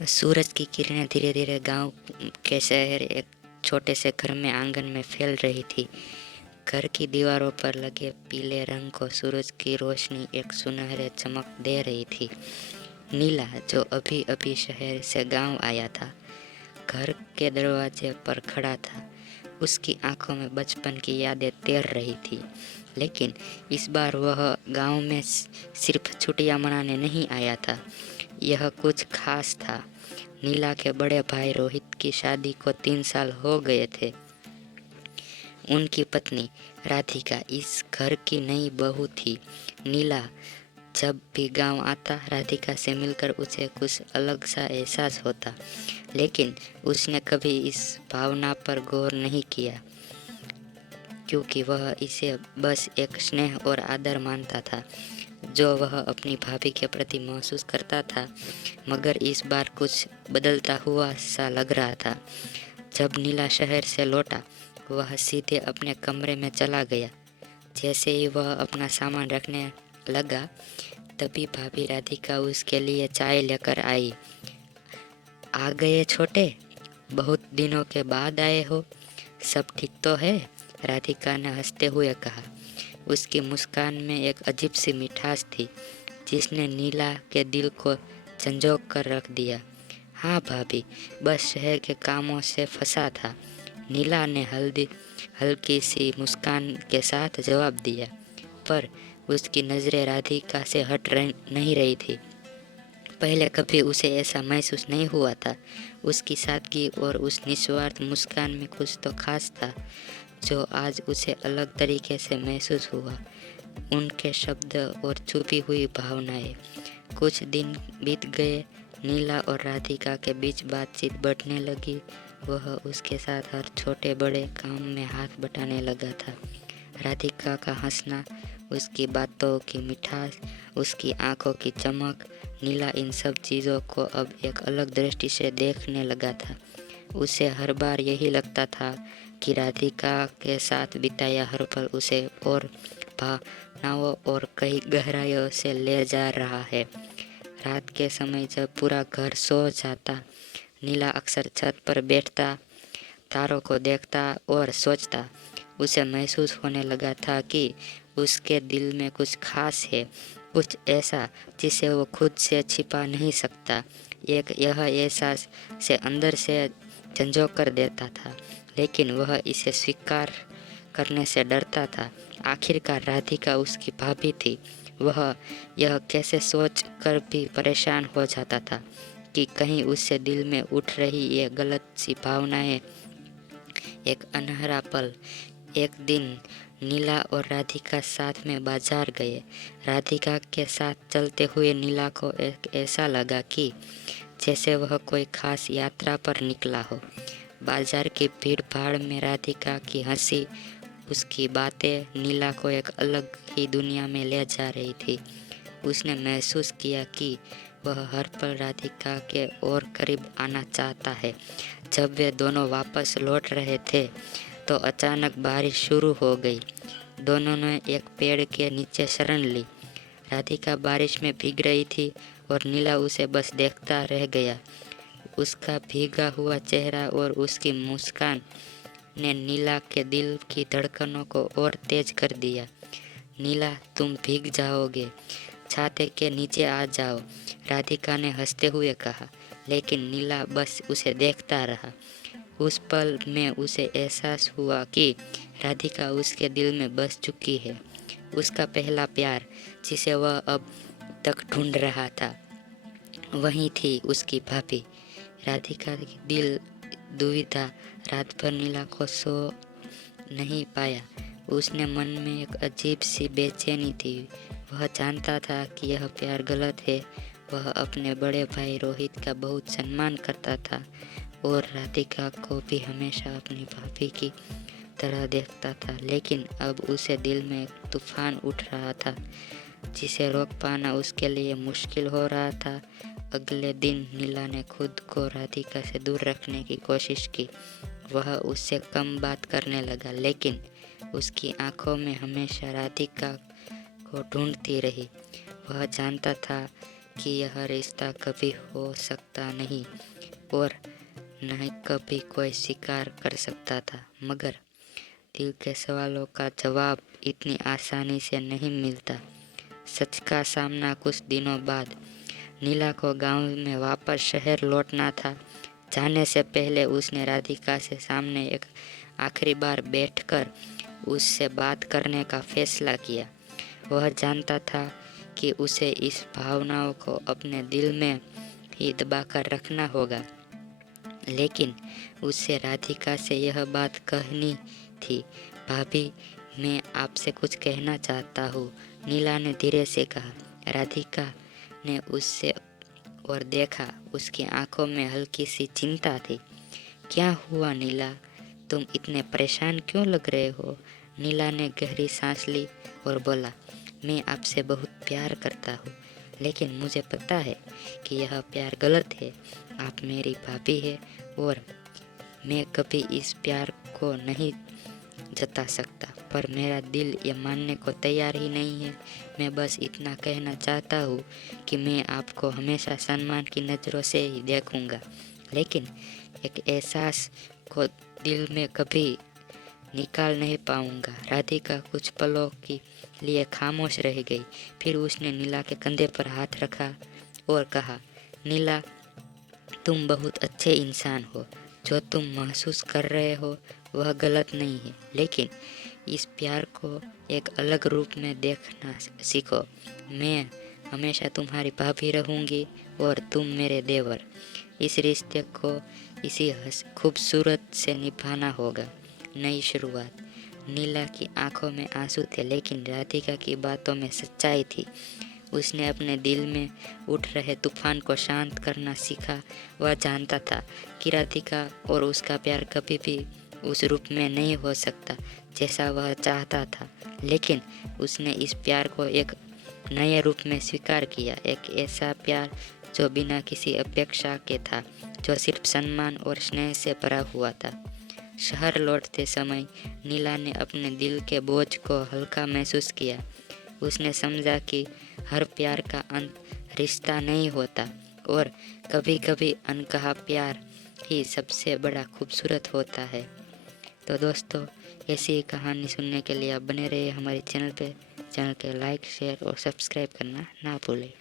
सूरज की किरणें धीरे धीरे गांव के शहर एक छोटे से घर में आंगन में फैल रही थी। घर की दीवारों पर लगे पीले रंग को सूरज की रोशनी एक सुनहरे चमक दे रही थी। नीला, जो अभी अभी शहर से गांव आया था, घर के दरवाजे पर खड़ा था। उसकी आंखों में बचपन की यादें तैर रही थी, लेकिन इस बार वह गांव में सिर्फ छुट्टियां मनाने नहीं आया था। यह कुछ खास था। नीला के बड़े भाई रोहित की शादी को 3 साल हो गए थे। उनकी पत्नी राधिका इस घर की नई बहू थी। नीला जब भी गांव आता, राधिका से मिलकर उसे कुछ अलग सा एहसास होता, लेकिन उसने कभी इस भावना पर गौर नहीं किया, क्योंकि वह इसे बस एक स्नेह और आदर मानता था जो वह अपनी भाभी के प्रति महसूस करता था। मगर इस बार कुछ बदलता हुआ सा लग रहा था। जब नीला शहर से लौटा, वह सीधे अपने कमरे में चला गया। जैसे ही वह अपना सामान रखने लगा, तभी भाभी राधिका उसके लिए चाय लेकर आई। आ गए छोटे, बहुत दिनों के बाद आए हो, सब ठीक तो है? राधिका ने हंसते हुए कहा। उसकी मुस्कान में एक अजीब सी मिठास थी, जिसने नीला के दिल को झंझोक कर रख दिया। हाँ भाभी, बस शहर के कामों से फंसा था, नीला ने हल्की सी मुस्कान के साथ जवाब दिया। पर उसकी नज़रें राधिका से नहीं रही थी। पहले कभी उसे ऐसा महसूस नहीं हुआ था। उसकी सादगी और उस निस्वार्थ मुस्कान में कुछ तो खास था, जो आज उसे अलग तरीके से महसूस हुआ। उनके शब्द और छुपी हुई भावनाएं। कुछ दिन बीत गए। नीला और राधिका के बीच बातचीत बढ़ने लगी। वह उसके साथ हर छोटे बड़े काम में हाथ बटाने लगा था। राधिका का हंसना, उसकी बातों की मिठास, उसकी आंखों की चमक, नीला इन सब चीज़ों को अब एक अलग दृष्टि से देखने लगा था। उसे हर बार यही लगता था कि राधिका के साथ बिताया हर पल उसे और भावनाओं और कई गहराइयों से ले जा रहा है। रात के समय जब पूरा घर सो जाता, नीला अक्सर छत पर बैठता, तारों को देखता और सोचता। उसे महसूस होने लगा था कि उसके दिल में कुछ खास है, कुछ ऐसा जिसे वो खुद से छिपा नहीं सकता। यह एहसास से अंदर से झंझोक कर देता था, लेकिन वह इसे स्वीकार करने से डरता था। आखिरकार राधिका उसकी भाभी थी। वह यह कैसे सोच कर भी परेशान हो जाता था कि कहीं उससे दिल में उठ रही ये गलत सी भावनाएं एक अनहरा पल। एक दिन नीला और राधिका साथ में बाजार गए। राधिका के साथ चलते हुए नीला को ऐसा लगा कि जैसे वह कोई खास यात्रा पर निकला हो। बाजार की भीड़ भाड़ में राधिका की हंसी, उसकी बातें नीला को एक अलग ही दुनिया में ले जा रही थी। उसने महसूस किया कि वह हर पल राधिका के और करीब आना चाहता है। जब वे दोनों वापस लौट रहे थे, तो अचानक बारिश शुरू हो गई। दोनों ने एक पेड़ के नीचे शरण ली। राधिका बारिश में भीग रही थी और नीला उसे बस देखता रह गया। उसका भीगा हुआ चेहरा और उसकी मुस्कान ने नीला के दिल की धड़कनों को और तेज कर दिया। नीला, तुम भीग जाओगे, छाते के नीचे आ जाओ, राधिका ने हंसते हुए कहा। लेकिन नीला बस उसे देखता रहा। उस पल में उसे एहसास हुआ कि राधिका उसके दिल में बस चुकी है। उसका पहला प्यार, जिसे वह अब तक ढूंढ रहा था, वही थी उसकी भाभी। राधिका की दिल दुविधा। रात भर नीला को सो नहीं पाया। उसने मन में एक अजीब सी बेचैनी थी। वह जानता था कि यह प्यार गलत है। वह अपने बड़े भाई रोहित का बहुत सम्मान करता था और राधिका को भी हमेशा अपनी भाभी की तरह देखता था, लेकिन अब उसे दिल में एक तूफान उठ रहा था, जिसे रोक पाना उसके लिए मुश्किल हो रहा था। अगले दिन नीला ने खुद को राधिका से दूर रखने की कोशिश की। वह उससे कम बात करने लगा, लेकिन उसकी आंखों में हमेशा राधिका को ढूंढती रही। वह जानता था कि यह रिश्ता कभी हो सकता नहीं और न ही कभी कोई स्वीकार कर सकता था। मगर दिल के सवालों का जवाब इतनी आसानी से नहीं मिलता। सच का सामना कुछ दिनों बाद। नीला को गांव में वापस शहर लौटना था। जाने से पहले उसने राधिका से सामने एक आखिरी बार बैठकर उससे बात करने का फैसला किया। वह जानता था कि उसे इस भावनाओं को अपने दिल में ही दबाकर रखना होगा, लेकिन उससे राधिका से यह बात कहनी थी। भाभी, मैं आपसे कुछ कहना चाहता हूँ, नीला ने धीरे से कहा। राधिका ने उससे और देखा। उसकी आंखों में हल्की सी चिंता थी। क्या हुआ नीला, तुम इतने परेशान क्यों लग रहे हो? नीला ने गहरी सांस ली और बोला, मैं आपसे बहुत प्यार करता हूँ, लेकिन मुझे पता है कि यह प्यार गलत है। आप मेरी भाभी है और मैं कभी इस प्यार को नहीं जता सकता, पर मेरा दिल ये मानने को तैयार ही नहीं है। मैं बस इतना कहना चाहता हूँ कि मैं आपको हमेशा सम्मान की नज़रों से ही देखूंगा, लेकिन एक एहसास को दिल में कभी निकाल नहीं पाऊंगा। राधिका कुछ पलों के लिए खामोश रह गई। फिर उसने नीला के कंधे पर हाथ रखा और कहा, नीला, तुम बहुत अच्छे इंसान हो। जो तुम महसूस कर रहे हो वह गलत नहीं है, लेकिन इस प्यार को एक अलग रूप में देखना सीखो। मैं हमेशा तुम्हारी भाभी रहूंगी और तुम मेरे देवर। इस रिश्ते को इसी खूबसूरत से निभाना होगा। नई शुरुआत। नीला की आंखों में आंसू थे, लेकिन राधिका की बातों में सच्चाई थी। उसने अपने दिल में उठ रहे तूफान को शांत करना सीखा। वह जानता था कि राधिका और उसका प्यार कभी भी उस रूप में नहीं हो सकता जैसा वह चाहता था, लेकिन उसने इस प्यार को एक नए रूप में स्वीकार किया। एक ऐसा प्यार जो बिना किसी अपेक्षा के था, जो सिर्फ सम्मान और स्नेह से भरा हुआ था। शहर लौटते समय नीला ने अपने दिल के बोझ को हल्का महसूस किया। उसने समझा कि हर प्यार का अंत रिश्ता नहीं होता और कभी-कभी अनकहा प्यार ही सबसे बड़ा खूबसूरत होता है। तो दोस्तों, ऐसी ही कहानी सुनने के लिए आप बने रहिए हमारे चैनल पे। चैनल के लाइक, शेयर और सब्सक्राइब करना ना भूलें।